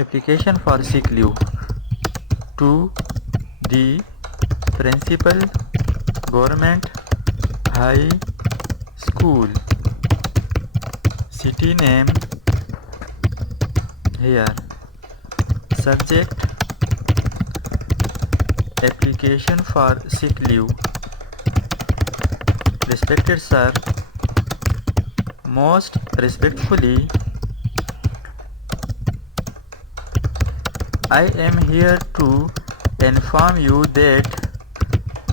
Application for sick leave to the principal, Government High School. City name here. Subject: application for sick leave. Respected sir, most respectfully, I am here to inform you that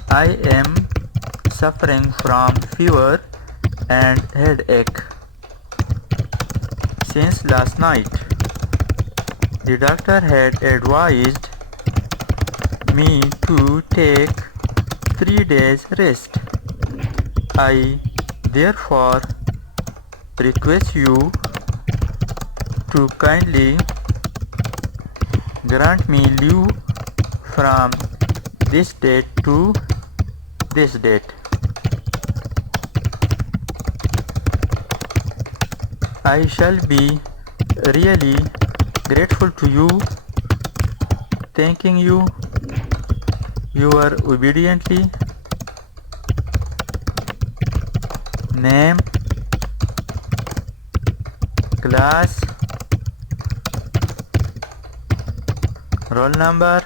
I am suffering from fever and headache since last night. The doctor had advised me to take 3 days rest. I therefore request you to kindly grant me leave from this date to this date. I shall be really grateful to you. Thanking you. Your obediently. Name, class, roll number,